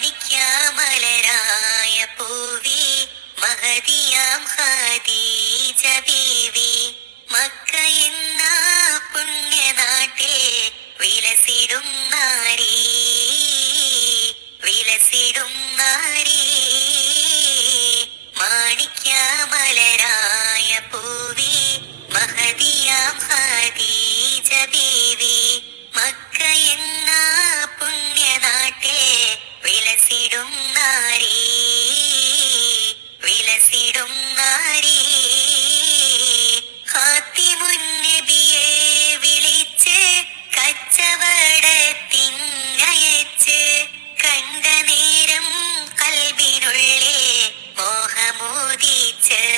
മാണിക്യാമലരായ പൂവി മഹതിയാം ഖദീജ ബീവി pretend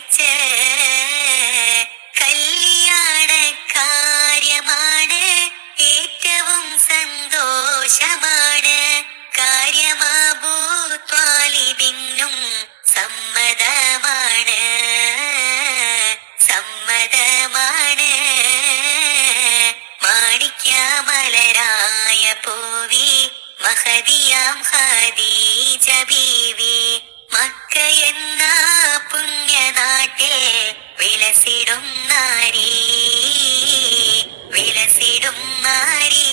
അരികിലായച്ച് കല്യാണ കാര്യമാണ് ഏറ്റവും സന്തോഷമാണ്. കാര്യമാബൂ ത്വാലിബിനും സമ്മതമാണ്. സമ്മതമാണ്. മാണിക്യാമലരായ പൂവി മഹതിയാം ഹദീജ ബീവി മക്ക എന്ന പുണ്യനാട്ടിൽ വിലസിടും നാരി വിലസിടും നാരി.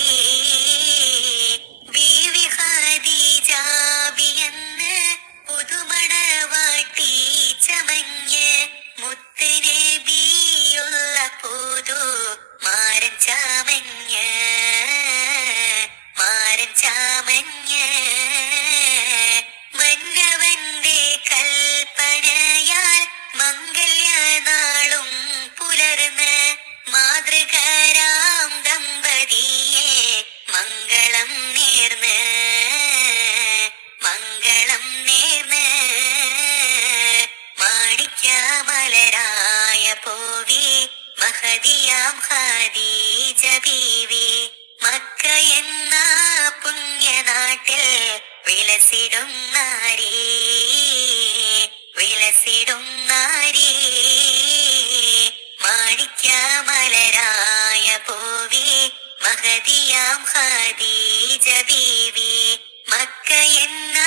ചമഞ്ഞ് മാരൻ ചാമഞ്ഞ് മാണിക്യാമലരായ പൂവി മഹതിയാം ഖദീജ ബീവി മക്ക എന്ന പുണ്യനാട്ടിൽ വിലസിടും വിളസിടും വിലസിടും മാണിക്യ മലരായ പൂവി മഹതിയാം ഖദീജ ബീവി മക്ക എന്ന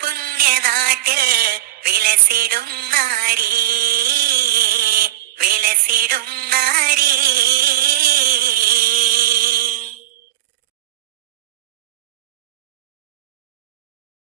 പുണ്യനാട്ടിൽ